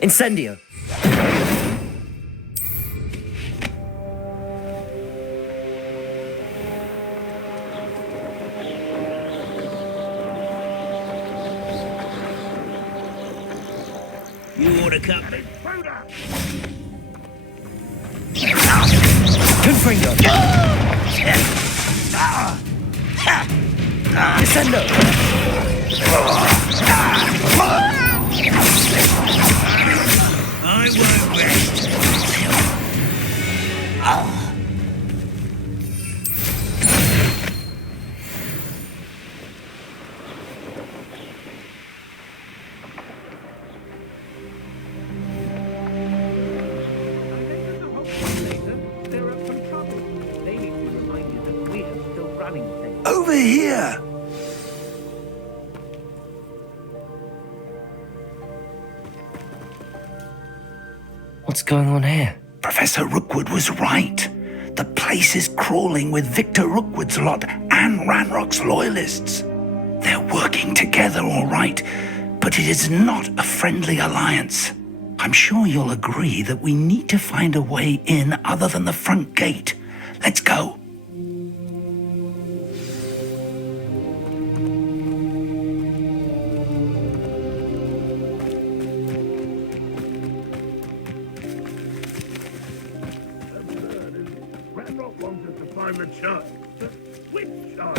Incendio. You ought to come. Confringo. Descendo. I won't rest. Over here! What's going on here? Professor Rookwood was right. The place is crawling with Victor Rookwood's lot and Ranrock's loyalists. They're working together, all right, but it is not a friendly alliance. I'm sure you'll agree that we need to find a way in other than the front gate. Let's go. The child. Which child?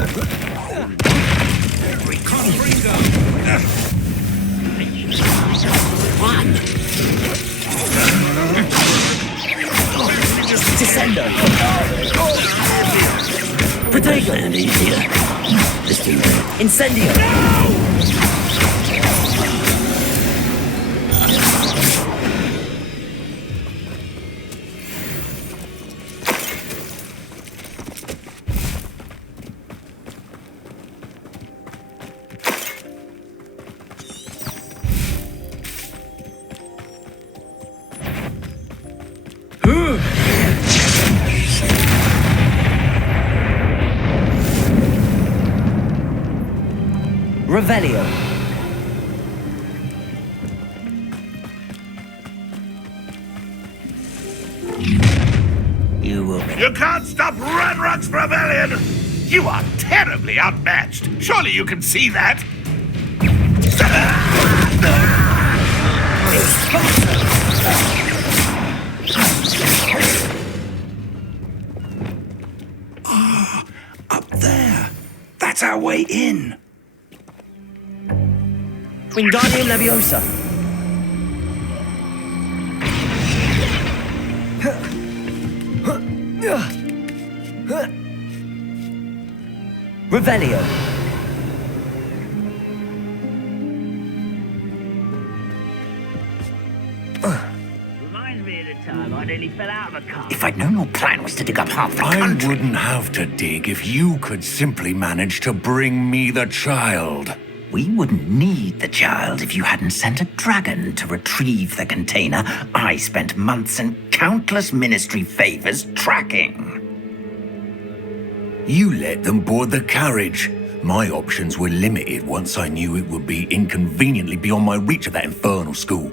Confringo! One! Descendo. Protego. And easier. Incendio. Revelio. You can't stop Ranrock's rebellion! You are terribly outmatched. Surely you can see that? Up there. That's our way in. Wingardium Leviosa. Revelio. Reminds me of the time I nearly fell out of a car. If I'd known your plan was to dig up half the I country... wouldn't have to dig if you could simply manage to bring me the child. We wouldn't need the child if you hadn't sent a dragon to retrieve the container I spent months and countless ministry favors tracking. You let them board the carriage. My options were limited once I knew it would be inconveniently beyond my reach at that infernal school.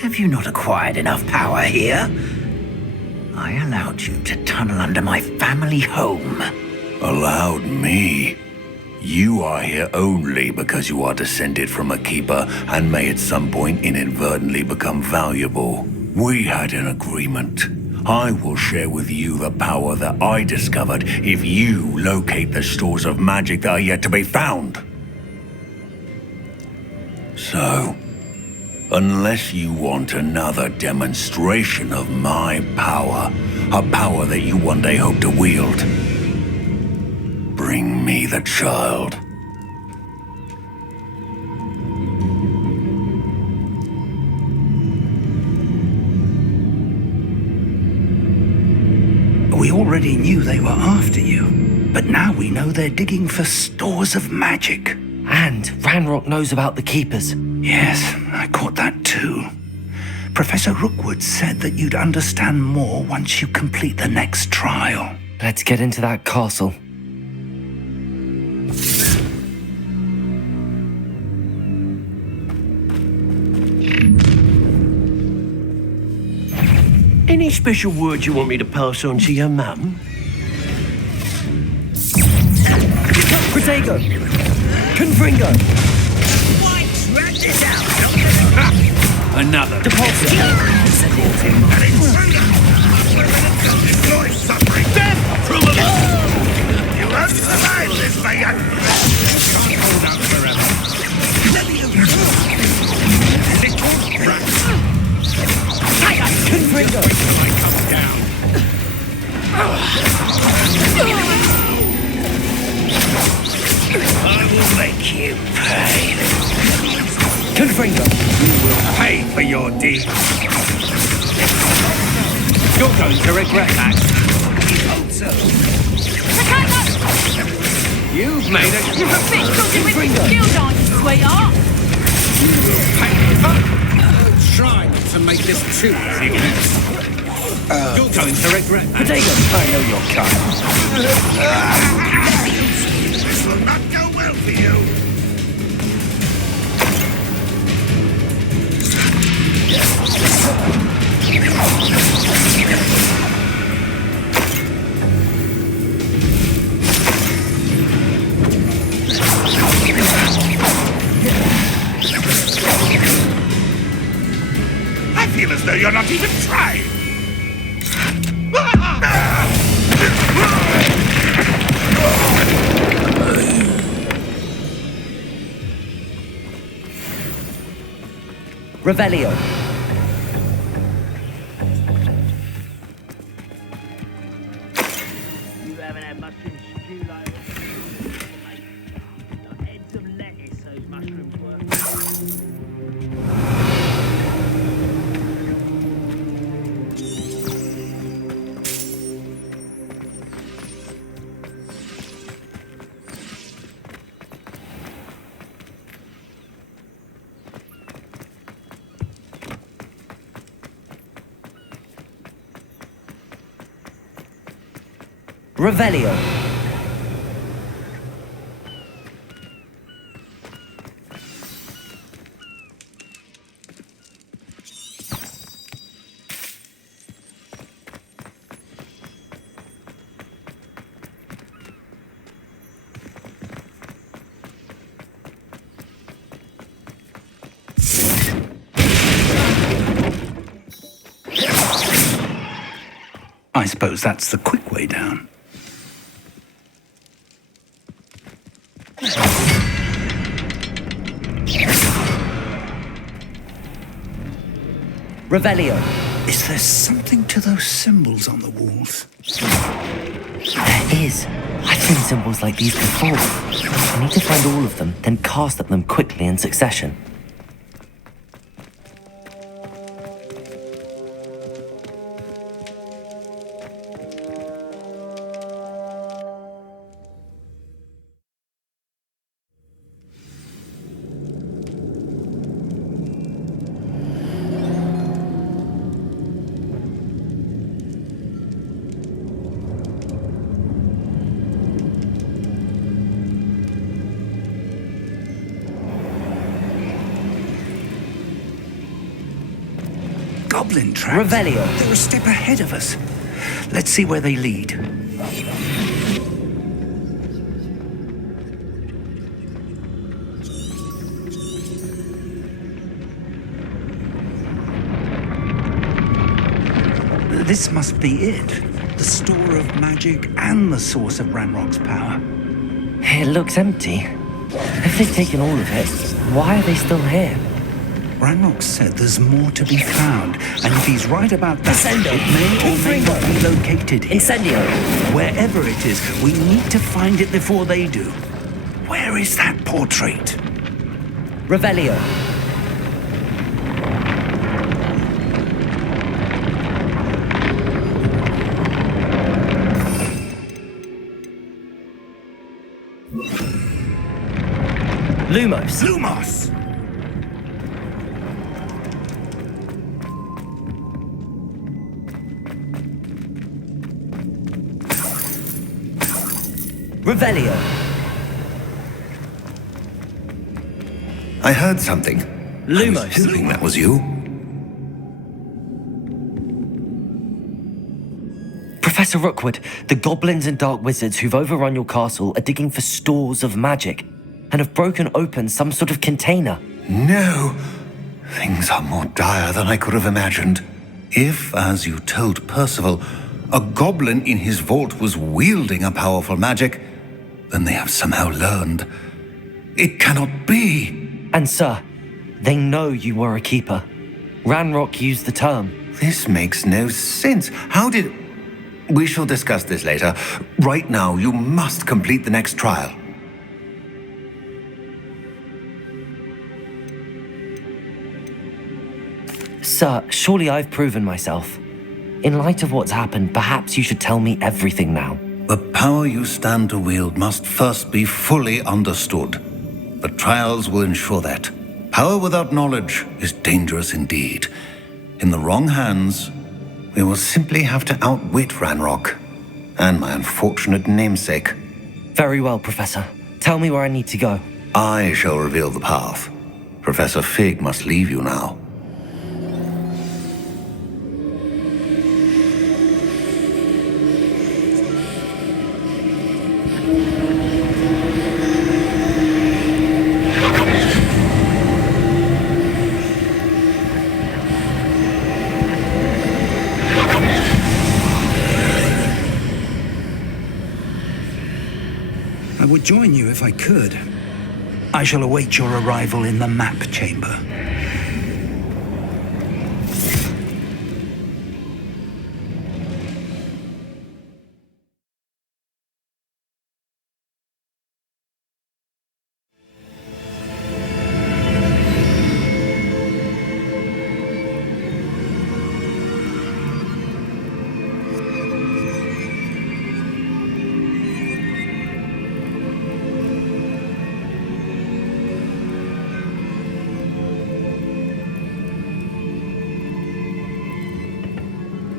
Have you not acquired enough power here? I allowed you to tunnel under my family home. Allowed me? You are here only because you are descended from a keeper and may at some point inadvertently become valuable. We had an agreement. I will share with you the power that I discovered if you locate the stores of magic that are yet to be found. So, unless you want another demonstration of my power, a power that you one day hope to wield, bring me the child. Are we all already knew they were after you, but now we know they're digging for stores of magic. And Ranrock knows about the Keepers. Yes, I caught that too. Professor Rookwood said that you'd understand more once you complete the next trial. Let's get into that castle. Any special words you want me to pass on to your mum? Protego! Confringo! Another. Depulsor! Enjoy suffering. Death from a... You won't survive this, my young friend. Can't hold out forever. Little brat. Confringo! I come down. I will make you pay. Confringo! You will pay for your deeds. You're going to regret that. You hope so. You've made a... You're a bit dodgy with the shield on, sweetheart. Try to make this too easy. You're going to regret that. Protego! I know your kind. This will not go well for you. I feel as though you're not even trying. Revelio! You haven't had mushroom stew like this, mate. Got heads of lettuce, those mushrooms were. Revelio! I suppose that's the quick way down. Revelio! Is there something to those symbols on the walls? There is. I've seen symbols like these before. I need to find all of them, then cast at them quickly in succession. Goblin tracks. Revelio! They're a step ahead of us. Let's see where they lead. This must be it. The store of magic and the source of Ranrock's power. It looks empty. If they've taken all of it, why are they still here? Ranrock said there's more to be found, and if he's right about that, Descendo. it may or may not be located here. Incendio! Wherever it is, we need to find it before they do. Where is that portrait? Revelio! Lumos. Lumos! Revelio. I heard something. I was Lumos. hoping that was you. Professor Rookwood, the goblins and dark wizards who've overrun your castle are digging for stores of magic and have broken open some sort of container. No. Things are more dire than I could have imagined. If, as you told Percival, a goblin in his vault was wielding a powerful magic, then they have somehow learned. It cannot be. And sir, they know you were a keeper. Ranrock used the term. This makes no sense. How did... We shall discuss this later. Right now, you must complete the next trial. Sir, surely I've proven myself. In light of what's happened, perhaps you should tell me everything now. The power you stand to wield must first be fully understood. The trials will ensure that. Power without knowledge is dangerous indeed. In the wrong hands, we will simply have to outwit Ranrock and my unfortunate namesake. Very well, Professor. Tell me where I need to go. I shall reveal the path. Professor Fig must leave you now. I would join you if I could. I shall await your arrival in the map chamber.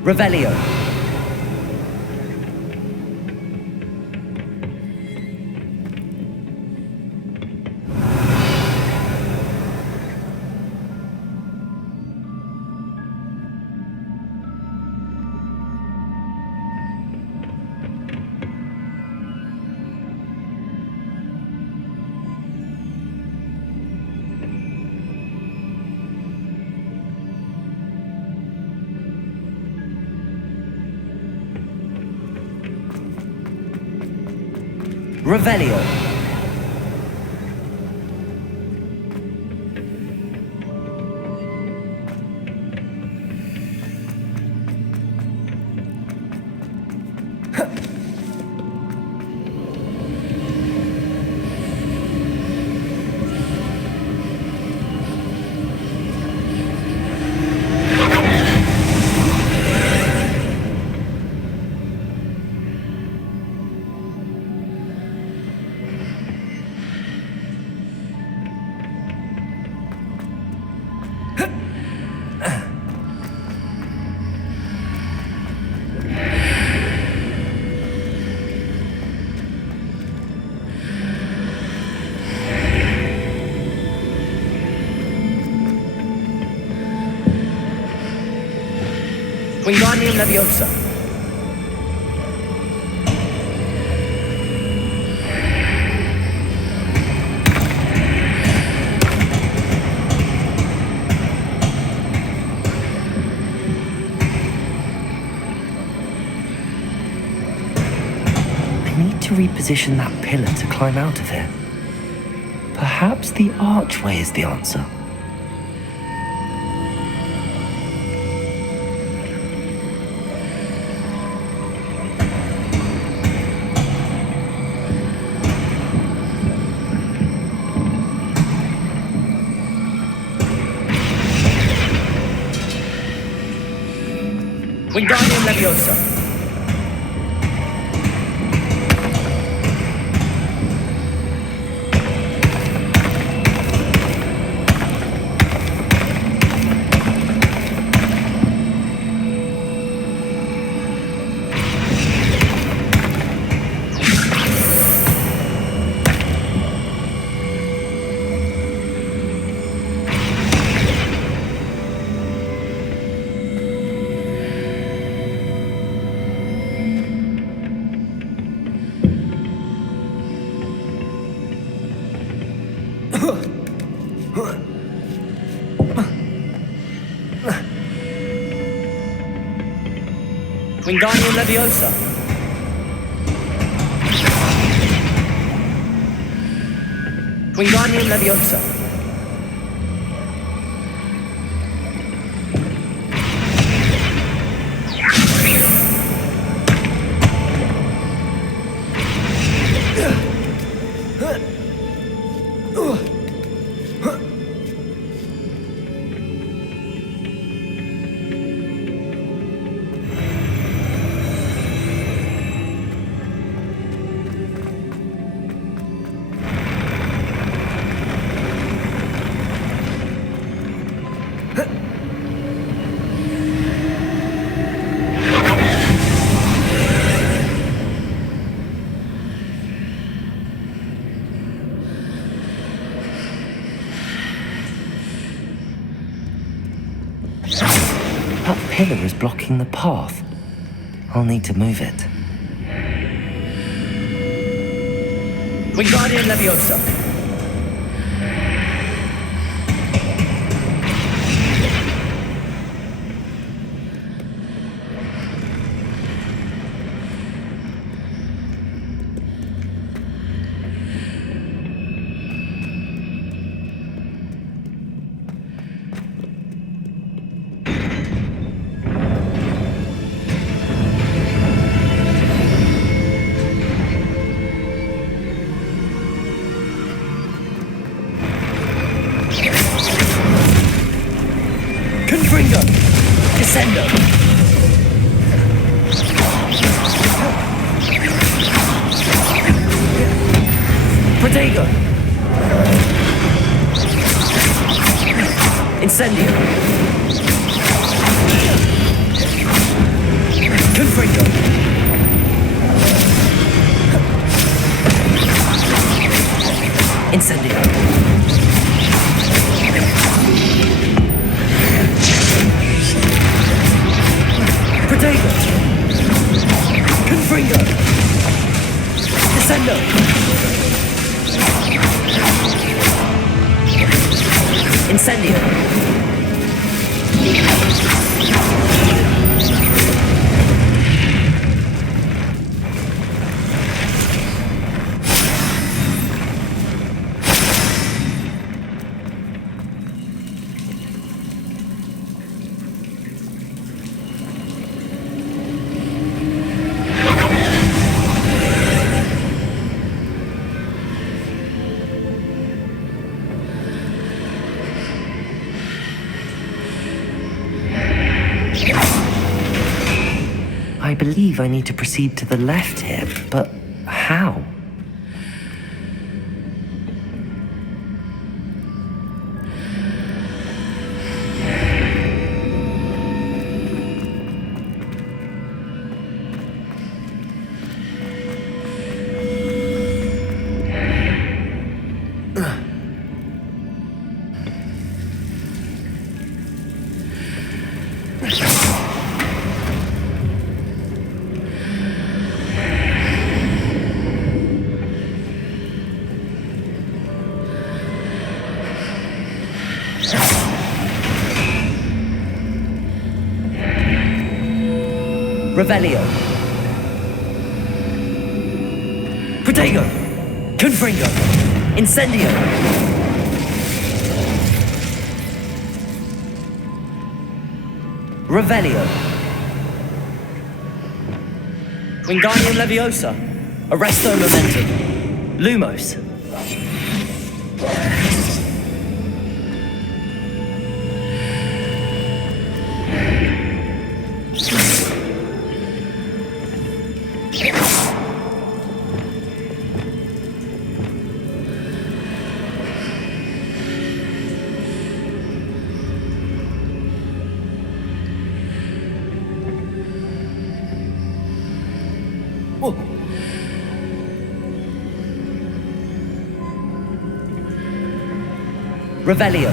Revelio. Revelio. Wingardium Leviosa. I need to reposition that pillar to climb out of here. Perhaps the archway is the answer. Wingardium Leviosa. Wingardium Leviosa. Wingardium Leviosa. That pillar is blocking the path. I'll need to move it. Wingardium Leviosa. Confringo! Descendo! Protego! Incendio! Confringo! Incendio! Protego! Confringo! Descendo! Incendio! I believe I need to proceed to the left here, but how? Revelio. Protego. Confringo. Incendio. Revelio. Wingardium Leviosa. Arresto Momentum. Lumos. Oh. Revelio.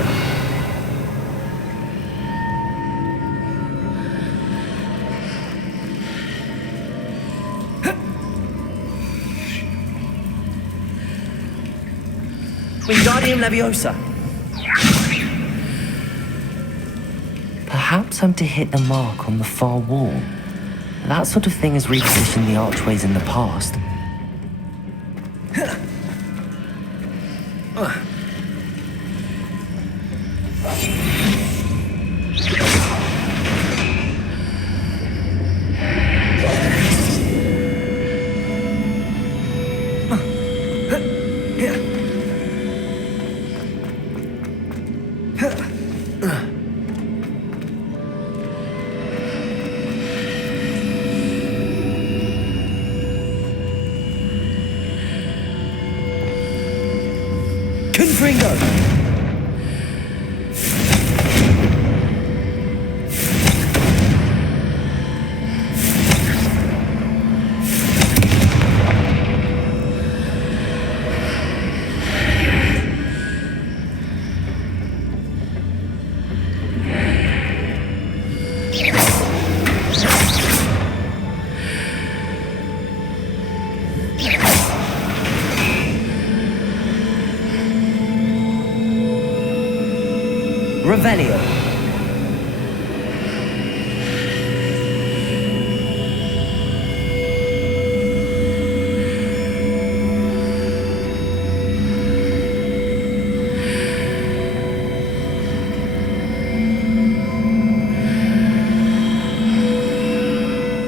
Wingardium Leviosa. Perhaps I'm to hit the mark on the far wall. That sort of thing has repositioned the archways in the past. Confringo! Revelio.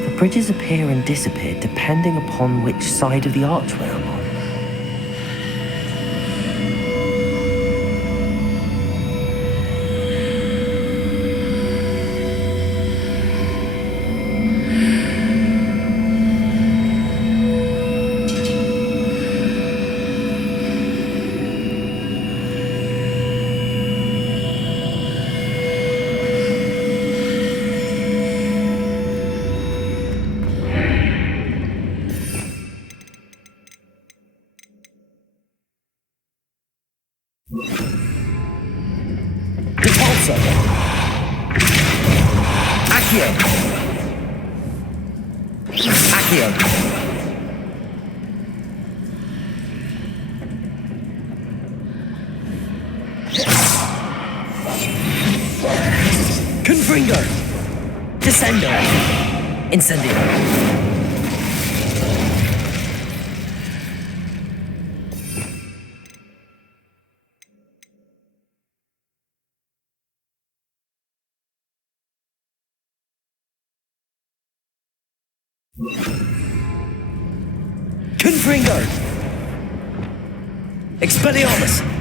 The bridges appear and disappear depending upon which side of the archway I'm on. Confringo! Descendo! Incendio! Confringo! Expelliarmus!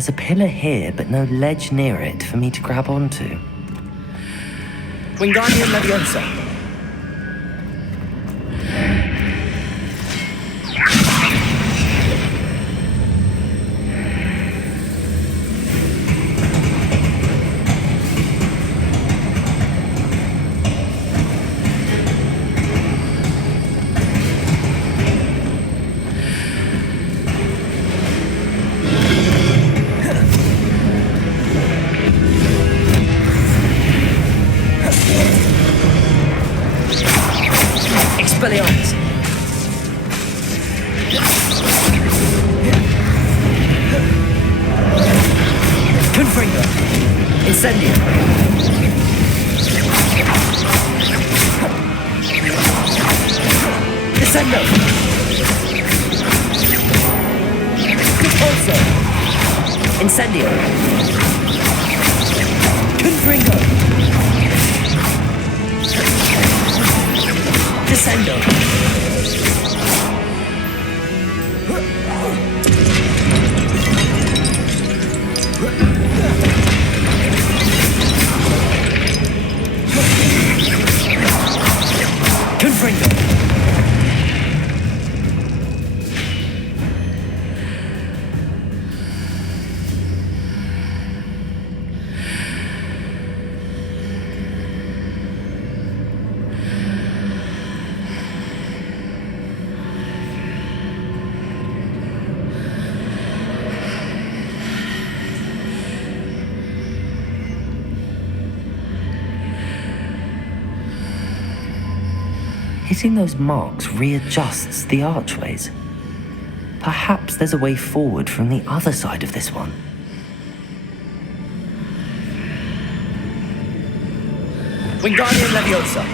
There's a pillar here, but no ledge near it for me to grab onto. Wingardium Leviosa. Incendio. Descendo. GeForce. Incendio. Confringo. Descendo. Confringo. Hitting those marks readjusts the archways. Perhaps there's a way forward from the other side of this one. Wingardium Leviosa.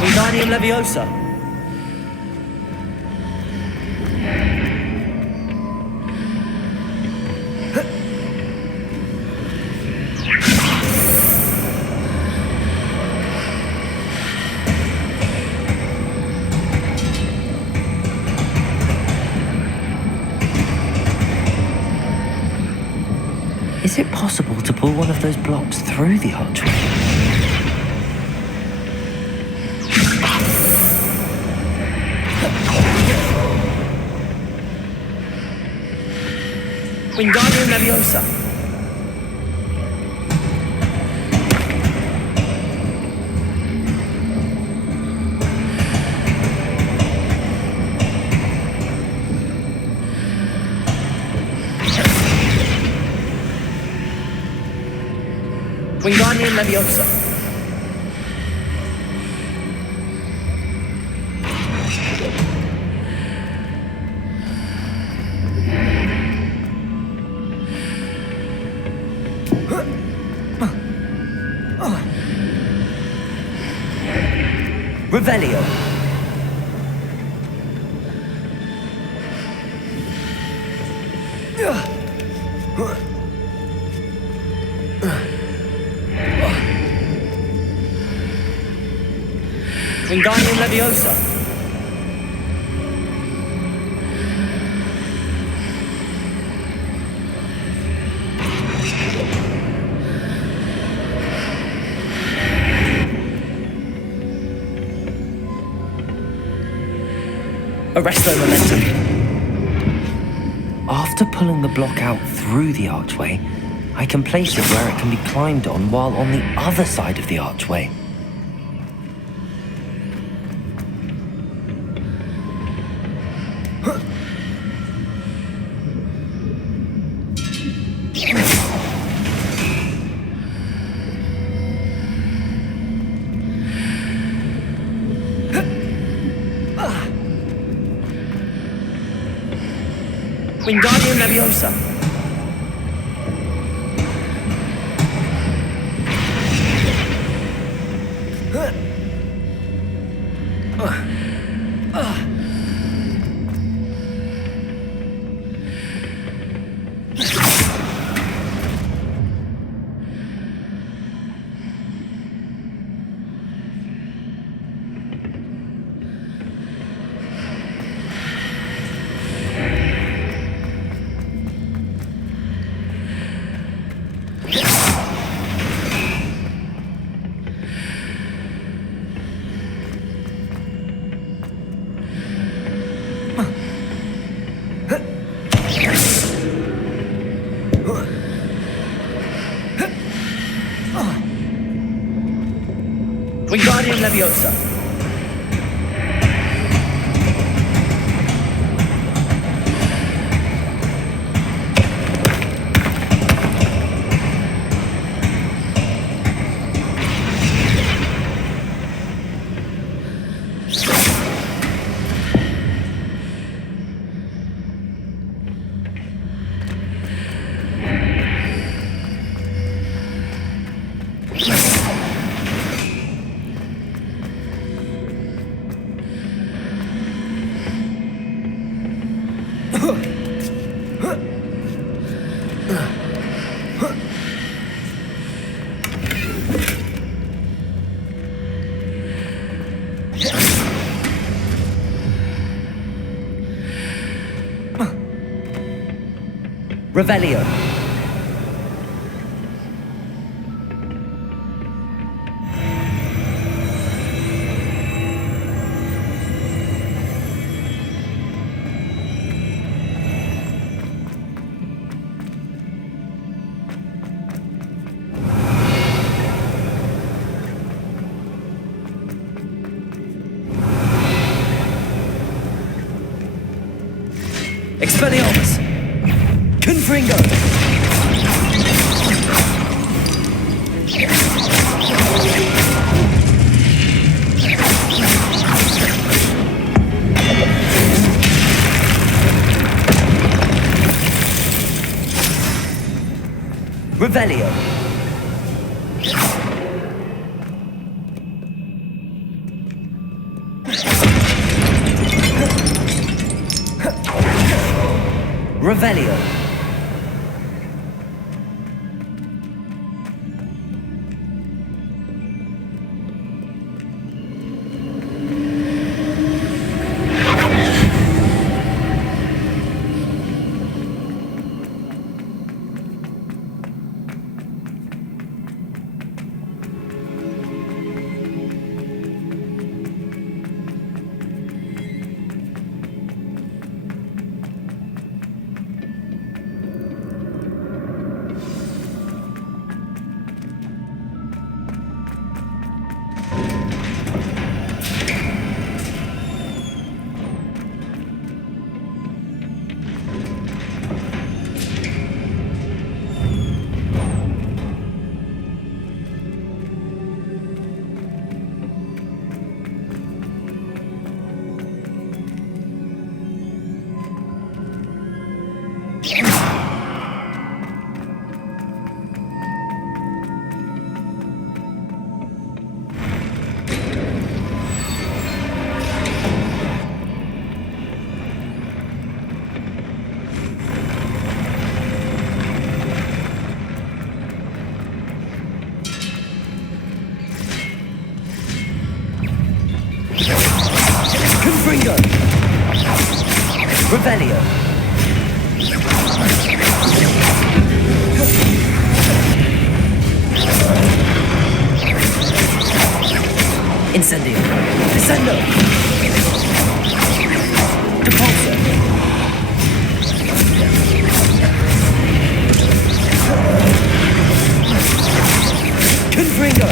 Wingardium Leviosa. Is it possible to pull one of those blocks through the archway? Wingardium Leviosa. Wingardium Leviosa. Revelio. Wingardium Leviosa. Arresto Momentum. After pulling the block out through the archway, I can place it where it can be climbed on while on the other side of the archway. Wingardium Leviosa. Wingardium Leviosa. Revelio. Expelliarmus. Confringo. Revelio. Revelio. Confringo. Revelio. Incendio. Descendo. Depulso. Confringo.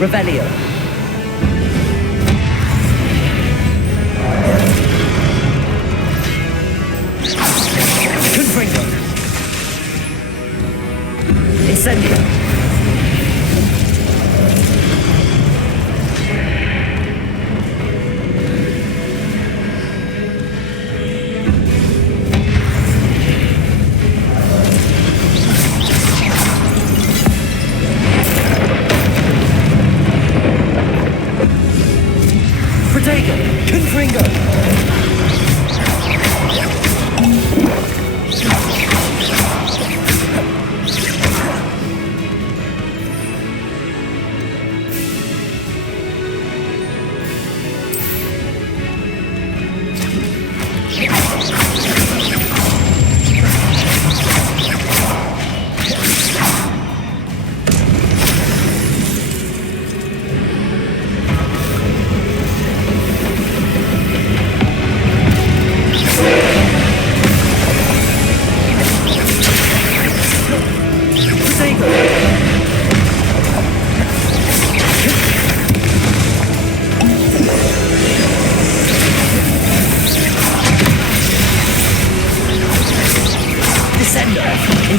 Revelio. Confringo. Incendio. Protego. Confringo.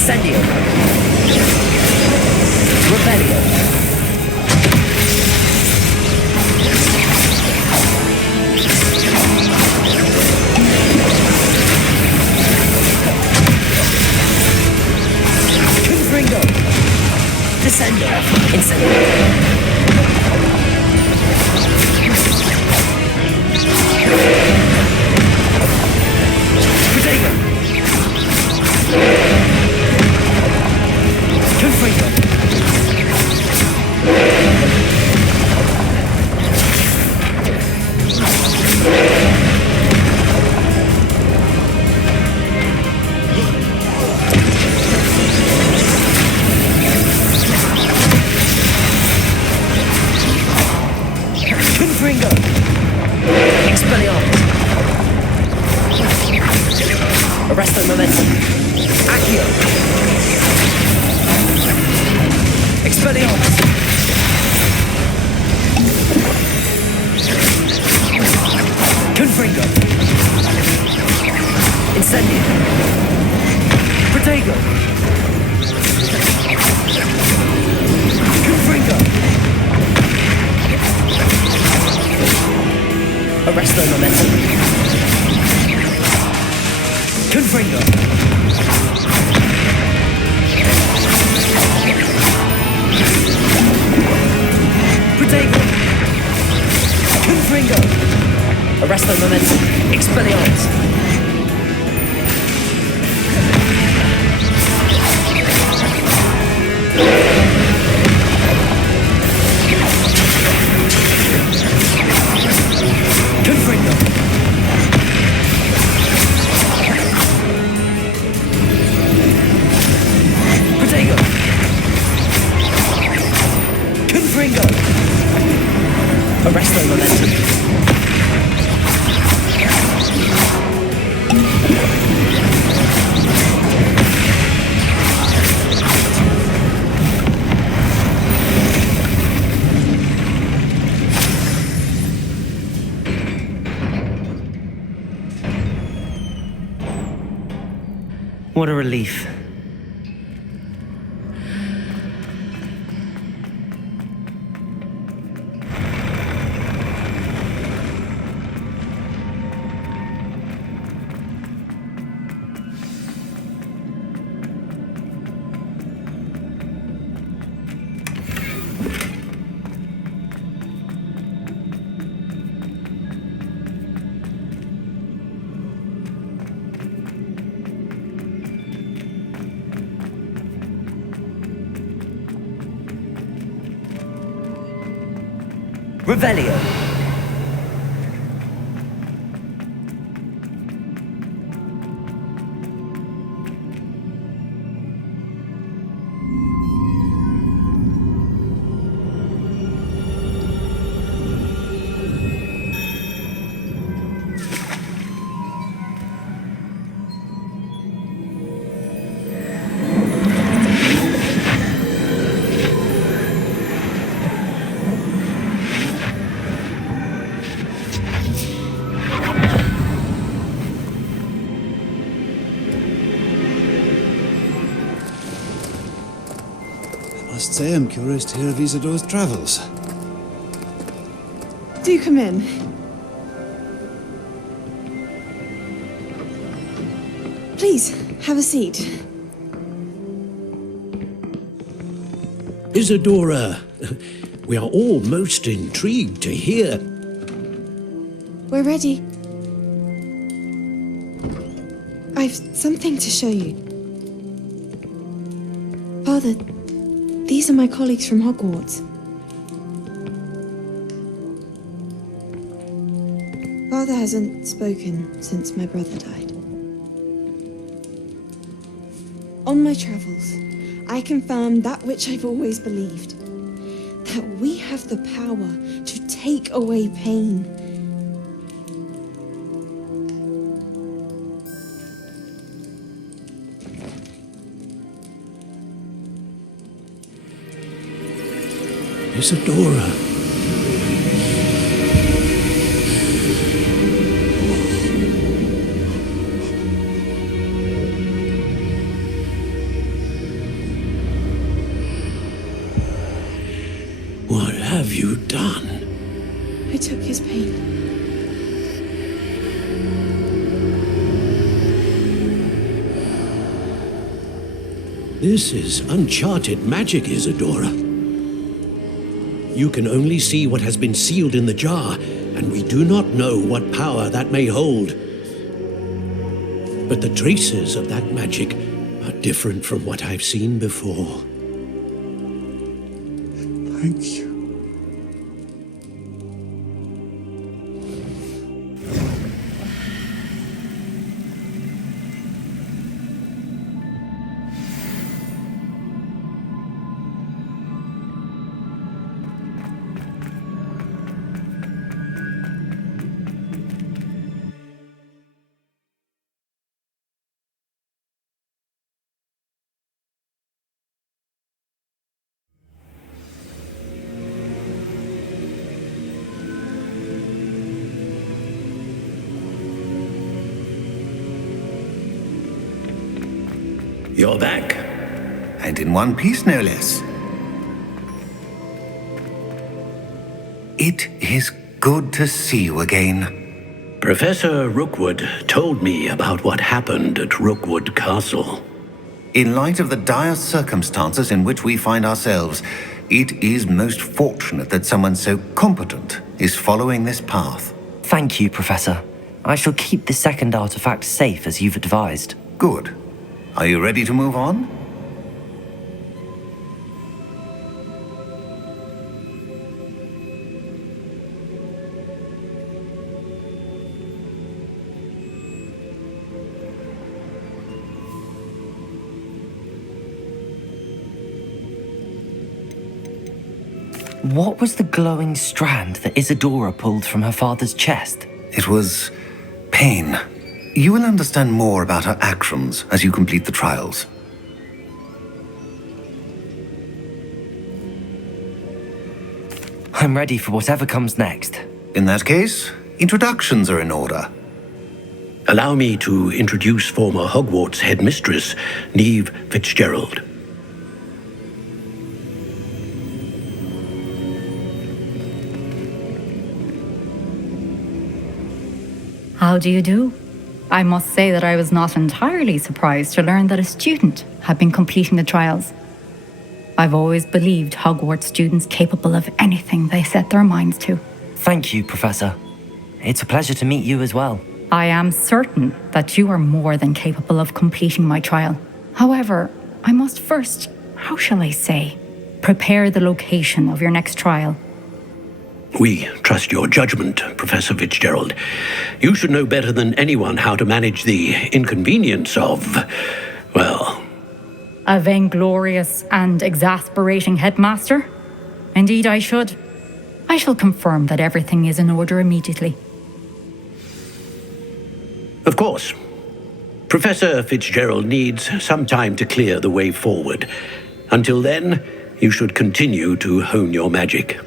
Incendio. Revelio. Confringo. Descendo. Incendio. Arresto momentum. Accio. Expelliarmus. Confringo. Incendio. Protego. Confringo. Arresto momentum. Confringo. Protego. Confringo. Arresto momentum. Expelliarmus. Confringo. Protego. Confringo. Arresto momentum. What a relief. Revelio. I must say I'm curious to hear of Isadore's travels. Do come in. Please, have a seat. Isadora, we are all most intrigued to hear. We're ready. I've something to show you. Father, these are my colleagues from Hogwarts. Father hasn't spoken since my brother died. On my travels, I confirmed that which I've always believed. That we have the power to take away pain. Isadora. have you done? I took his pain. This is uncharted magic, Isadora. You can only see what has been sealed in the jar, and we do not know what power that may hold. But the traces of that magic are different from what I've seen before. Thank you. You're back. And in one piece, no less. It is good to see you again. Professor Rookwood told me about what happened at Rookwood Castle. In light of the dire circumstances in which we find ourselves, it is most fortunate that someone so competent is following this path. Thank you, Professor. I shall keep the second artifact safe as you've advised. Good. Are you ready to move on? What was the glowing strand that Isadora pulled from her father's chest? It was pain. You will understand more about her actions as you complete the trials. I'm ready for whatever comes next. In that case, introductions are in order. Allow me to introduce former Hogwarts headmistress, Neve Fitzgerald. How do you do? I must say that I was not entirely surprised to learn that a student had been completing the trials. I've always believed Hogwarts students capable of anything they set their minds to. Thank you, Professor. It's a pleasure to meet you as well. I am certain that you are more than capable of completing my trial. However, I must first, how shall I say, prepare the location of your next trial. We trust your judgment, Professor Fitzgerald. You should know better than anyone how to manage the inconvenience of, well... A vainglorious and exasperating headmaster? Indeed I should. I shall confirm that everything is in order immediately. Of course. Professor Fitzgerald needs some time to clear the way forward. Until then, you should continue to hone your magic.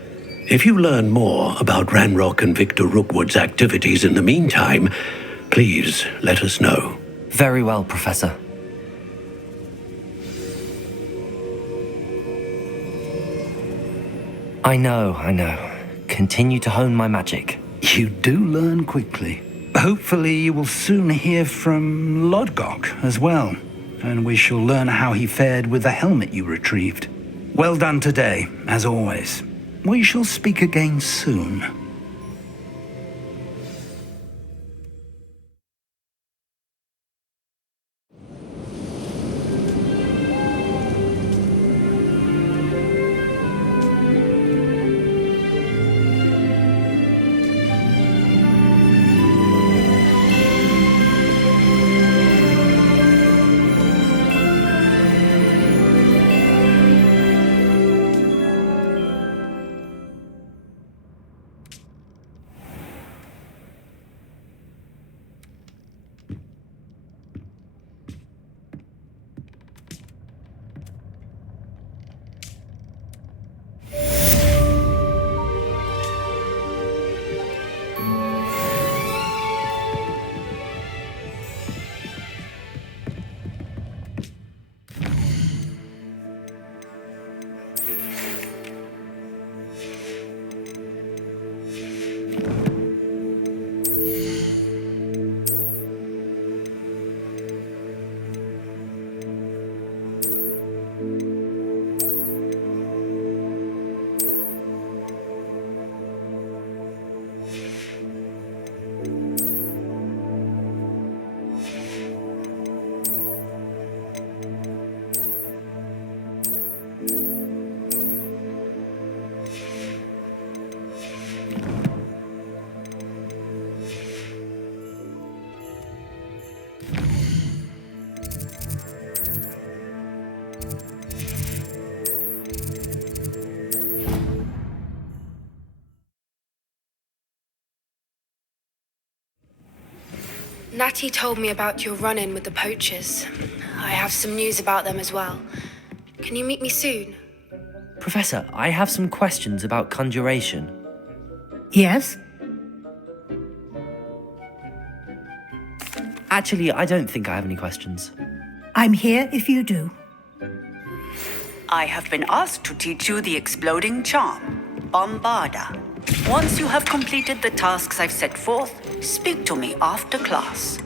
If you learn more about Ranrock and Victor Rookwood's activities in the meantime, please let us know. Very well, Professor. I know. Continue to hone my magic. You do learn quickly. Hopefully you will soon hear from Lodgok as well, and we shall learn how he fared with the helmet you retrieved. Well done today, as always. We shall speak again soon. Natty told me about your run-in with the poachers. I have some news about them as well. Can you meet me soon? Professor, I have some questions about conjuration. Yes? Actually, I don't think I have any questions. I'm here if you do. I have been asked to teach you the exploding charm, Bombarda. Once you have completed the tasks I've set forth, speak to me after class.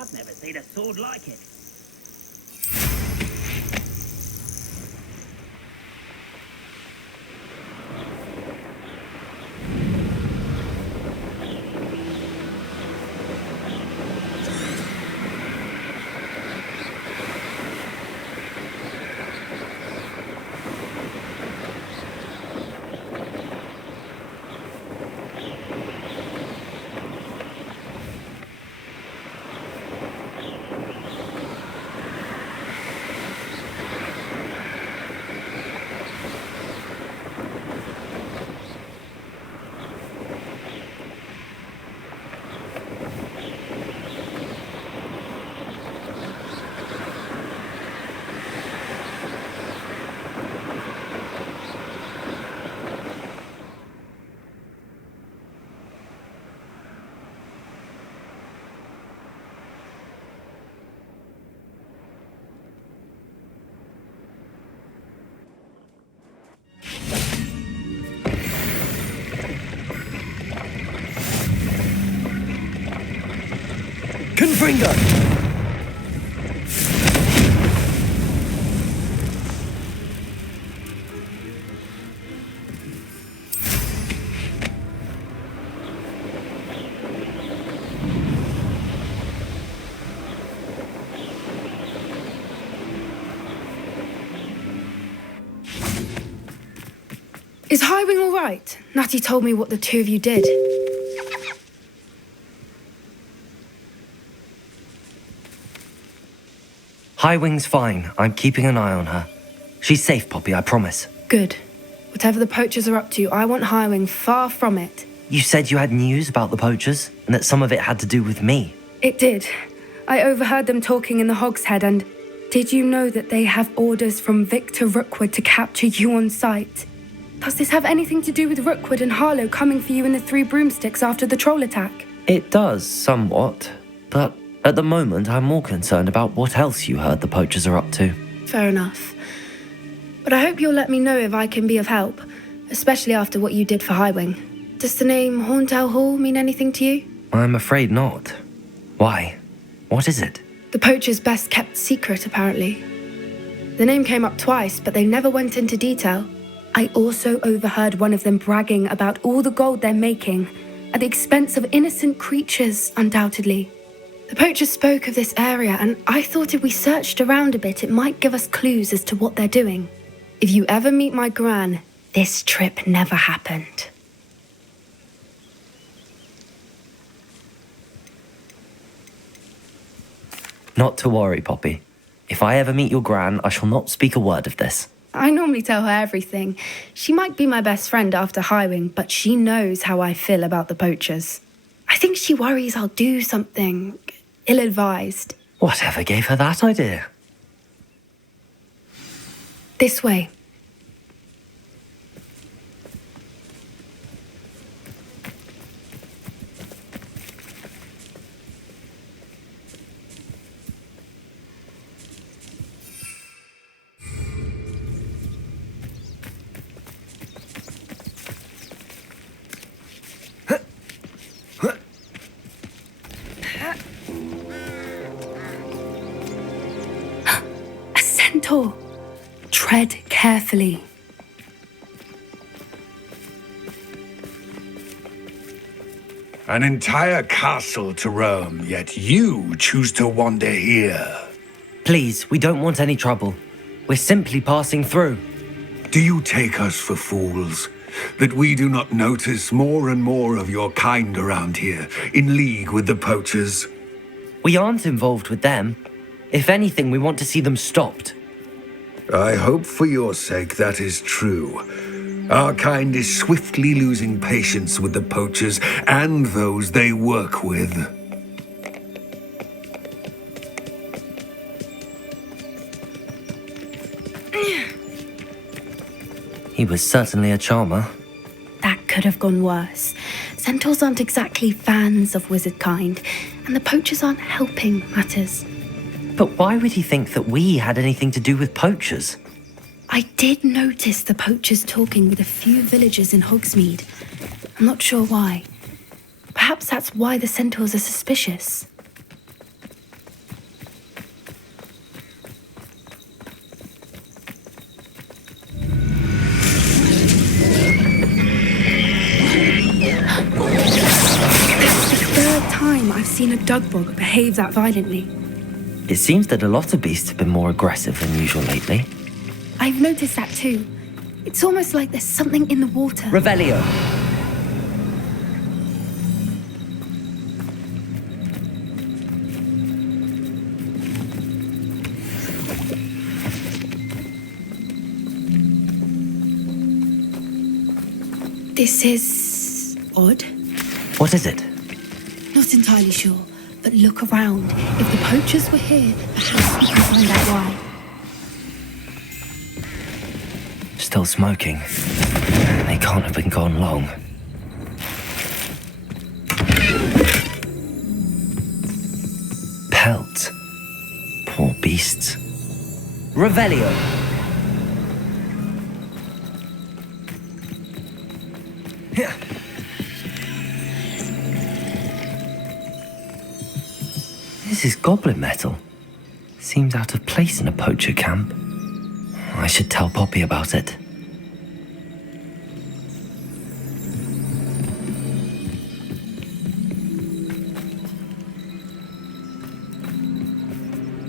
I've never seen a sword like it. Confringo! Is Highwing all right? Natty told me what the two of you did. Highwing's fine. I'm keeping an eye on her. She's safe, Poppy, I promise. Good. Whatever the poachers are up to, I want Highwing far from it. You said you had news about the poachers, and that some of it had to do with me. It did. I overheard them talking in the Hogshead, and did you know that they have orders from Victor Rookwood to capture you on sight? Does this have anything to do with Rookwood and Harlow coming for you in the Three Broomsticks after the troll attack? It does, somewhat. But at the moment, I'm more concerned about what else you heard the poachers are up to. Fair enough. But I hope you'll let me know if I can be of help, especially after what you did for Highwing. Does the name Horntail Hall mean anything to you? I'm afraid not. Why? What is it? The poachers' best kept secret, apparently. The name came up twice, but they never went into detail. I also overheard one of them bragging about all the gold they're making, at the expense of innocent creatures, undoubtedly. The poachers spoke of this area, and I thought if we searched around a bit, it might give us clues as to what they're doing. If you ever meet my gran, this trip never happened. Not to worry, Poppy. If I ever meet your gran, I shall not speak a word of this. I normally tell her everything. She might be my best friend after Highwing, but she knows how I feel about the poachers. I think she worries I'll do something ill-advised. Whatever gave her that idea? This way. Tread carefully. An entire castle to roam, yet you choose to wander here. Please, we don't want any trouble. We're simply passing through. Do you take us for fools? That we do not notice more and more of your kind around here, in league with the poachers? We aren't involved with them. If anything, we want to see them stopped. I hope for your sake that is true. Our kind is swiftly losing patience with the poachers and those they work with. He was certainly a charmer. That could have gone worse. Centaurs aren't exactly fans of wizard kind, and the poachers aren't helping matters. But why would he think that we had anything to do with poachers? I did notice the poachers talking with a few villagers in Hogsmeade. I'm not sure why. Perhaps that's why the centaurs are suspicious. time I've seen a Dugbog behave that violently. It seems that a lot of beasts have been more aggressive than usual lately. I've noticed that too. It's almost like there's something in the water. Revelio! This is odd. What is it? Not entirely sure, but look around. If the poachers were here, perhaps we can find out why. Still smoking. They can't have been gone long. Pelt. Poor beasts. Revelio! This is goblin metal. Seems out of place in a poacher camp. I should tell Poppy about it.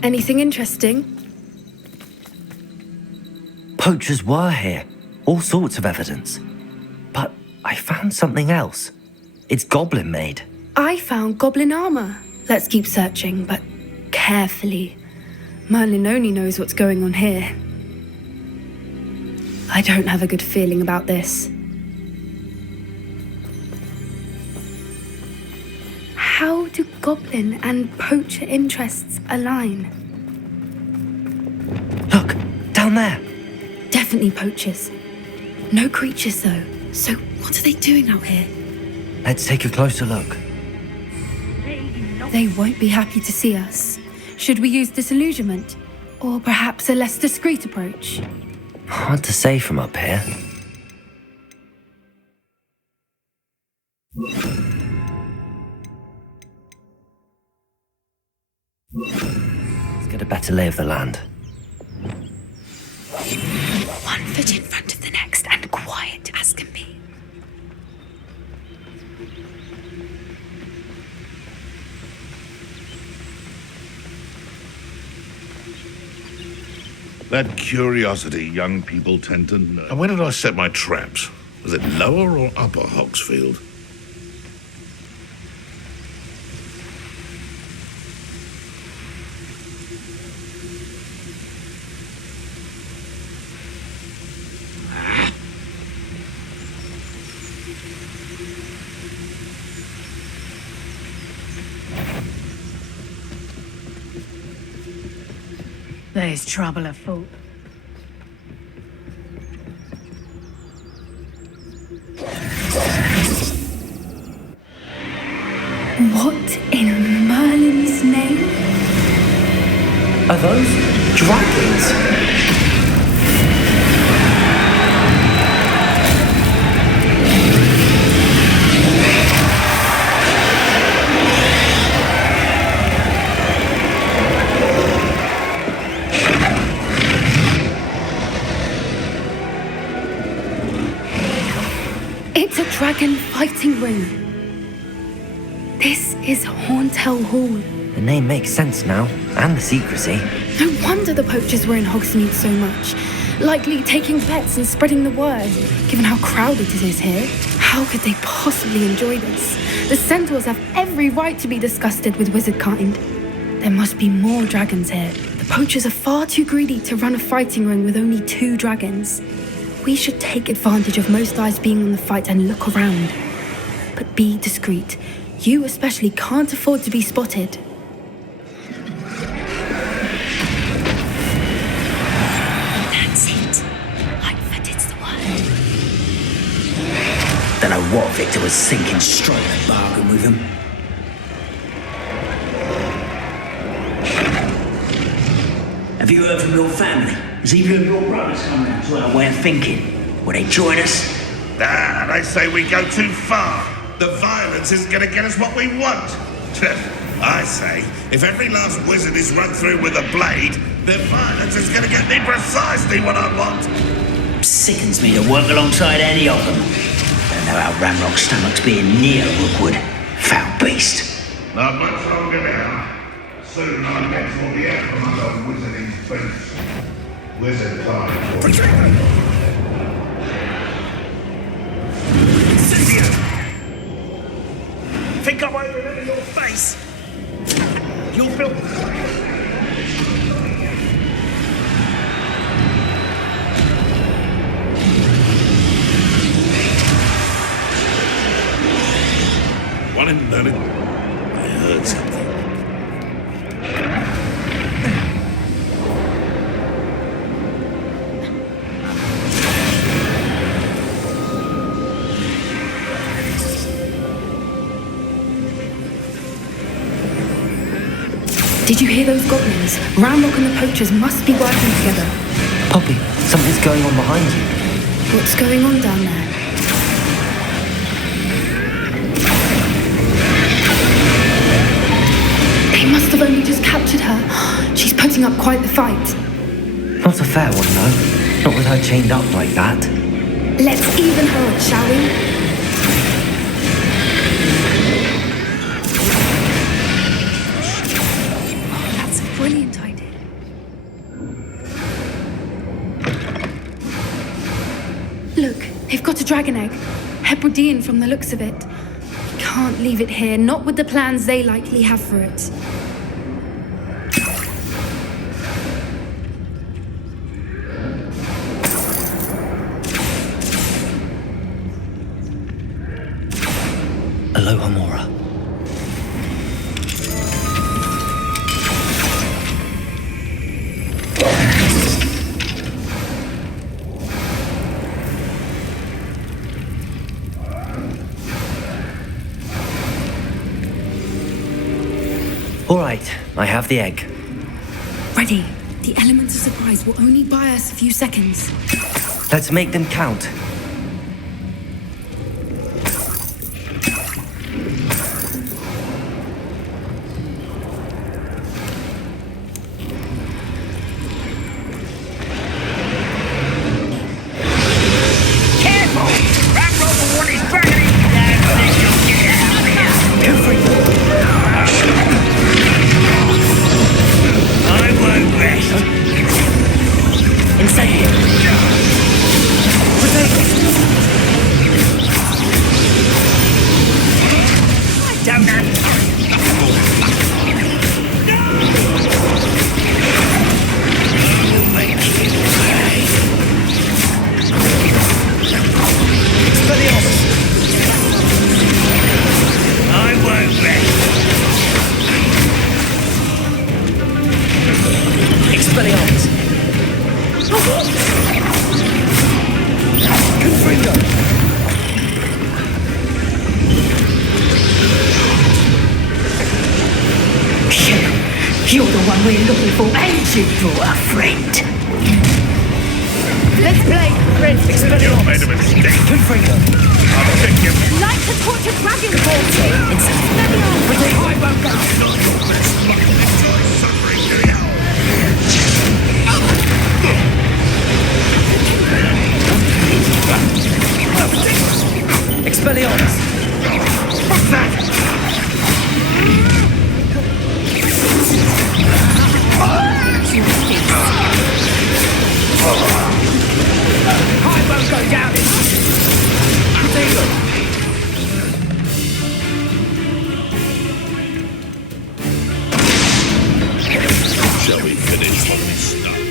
Anything interesting? Poachers were here. All sorts of evidence. But I found something else. It's goblin made. I found goblin armor. Let's keep searching, but carefully. Merlin only knows what's going on here. I don't have a good feeling about this. How do goblin and poacher interests align? Look, down there. Definitely poachers. No creatures though. So what are they doing out here? Let's take a closer look. They won't be happy to see us. Should we use disillusionment? Or perhaps a less discreet approach? Hard to say from up here. Let's get a better lay of the land. One foot in front of the next and quiet as can be. That curiosity young people tend to know. And where did I set my traps? Was it lower or upper Hogsfield? There's trouble afoot. What in Merlin's name? Are those dragons? It's a dragon fighting ring. This is Horntail Hall. The name makes sense now, and the secrecy. No wonder the poachers were in Hogsmeade so much. Likely taking bets and spreading the word, given how crowded it is here. How could they possibly enjoy this? The centaurs have every right to be disgusted with wizard kind. There must be more dragons here. The poachers are far too greedy to run a fighting ring with only 2 dragons. We should take advantage of most eyes being on the fight and look around. But be discreet. You especially can't afford to be spotted. That's it. Lightfooted's the word. Don't know what Victor was thinking, striking a bargain with him. Have you heard from your family? Has either of your brothers come round to our way of thinking? Will they join us? Ah, they say we go too far. The violence isn't going to get us what we want. I say, if every last wizard is run through with a blade, then violence is going to get me precisely what I want. Sickens me to work alongside any of them. Don't know how Ramrock's stomach's being near Rookwood. Foul beast. Not much longer now. Soon our necks will be out from under wizarding boots. Wizard time. Think I won't remember your face? You're built. One minute. I heard something. Did you hear those goblins? Ramrock and the poachers must be working together. Poppy, something's going on behind you. What's going on down there? They must have only just captured her. She's putting up quite the fight. Not a fair one, though. Not with her chained up like that. Let's even her, shall we? Brilliant idea. Look, they've got a dragon egg. Hebridean from the looks of it. We can't leave it here, not with the plans they likely have for it. Aloha Mora. All right, I have the egg. Ready. The element of surprise will only buy us a few seconds. Let's make them count. You're the one we're looking for, ain't you, a friend? Let's play, friends. You made a mistake. I'll take you. Like to torch a dragon ball. I won't go. Not your best luck. Enjoy suffering, do you? Expelliarmus! What's that? I won't go down in. Shall we finish what we started?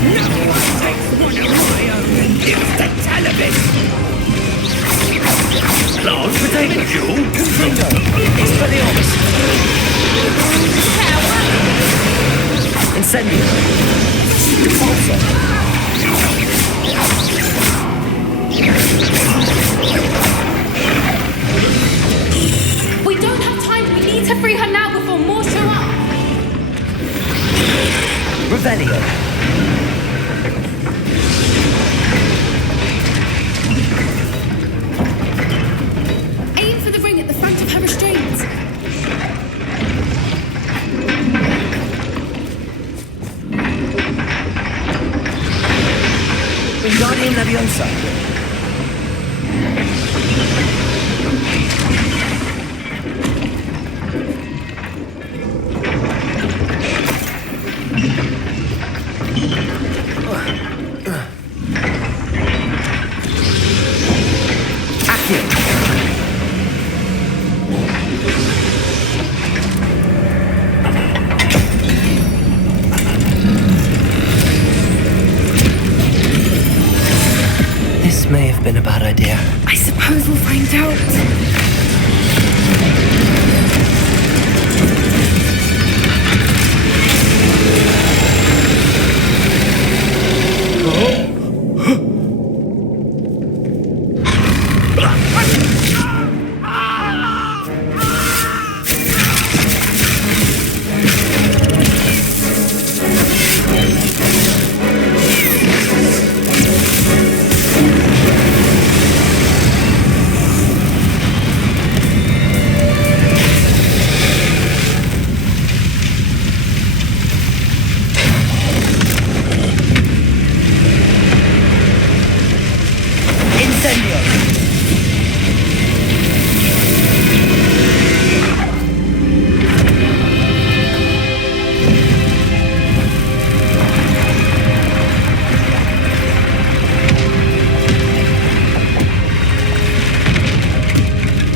No one takes one of my own and gives the television. Large potato jewel? Expelliarmus! Incendio! Repulsor! We don't have time. We need to free her now before more show up. Revelio! Aim for the ring at the front of her restraints. Leviosa. This may have been a bad idea. I suppose we'll find out.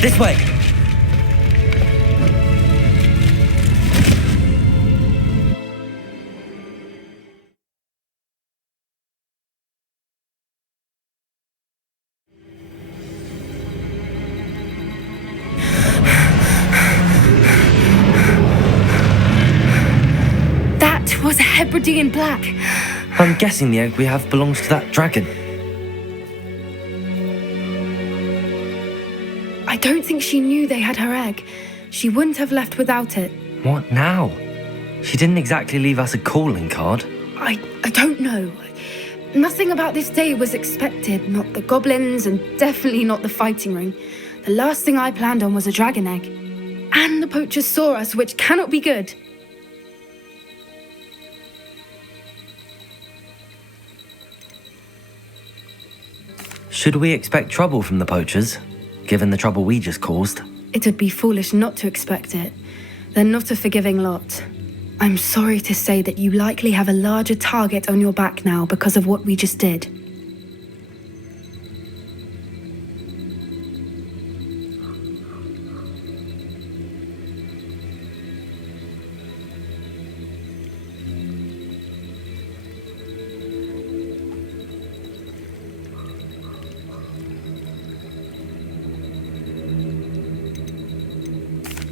This way. That was a Hebridean black. I'm guessing the egg we have belongs to that dragon. I don't think she knew they had her egg. She wouldn't have left without it. What now? She didn't exactly leave us a calling card. I don't know. Nothing about this day was expected. Not the goblins and definitely not the fighting ring. The last thing I planned on was a dragon egg. And the poachers saw us, which cannot be good. Should we expect trouble from the poachers, given the trouble we just caused? It would be foolish not to expect it. They're not a forgiving lot. I'm sorry to say that you likely have a larger target on your back now because of what we just did.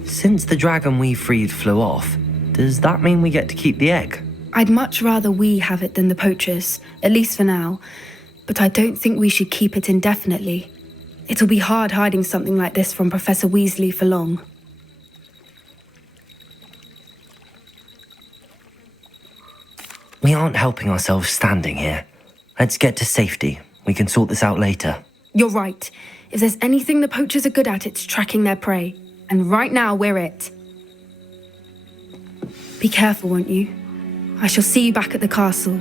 Since the dragon we freed flew off, does that mean we get to keep the egg? I'd much rather we have it than the poachers, at least for now. But I don't think we should keep it indefinitely. It'll be hard hiding something like this from Professor Weasley for long. We aren't helping ourselves standing here. Let's get to safety. We can sort this out later. You're right. If there's anything the poachers are good at, it's tracking their prey. And right now, we're it. Be careful, won't you? I shall see you back at the castle.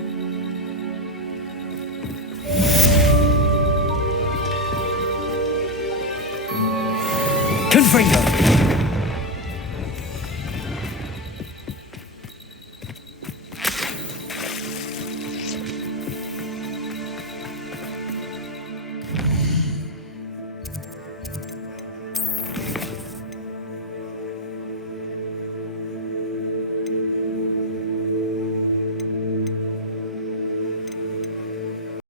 Confringo!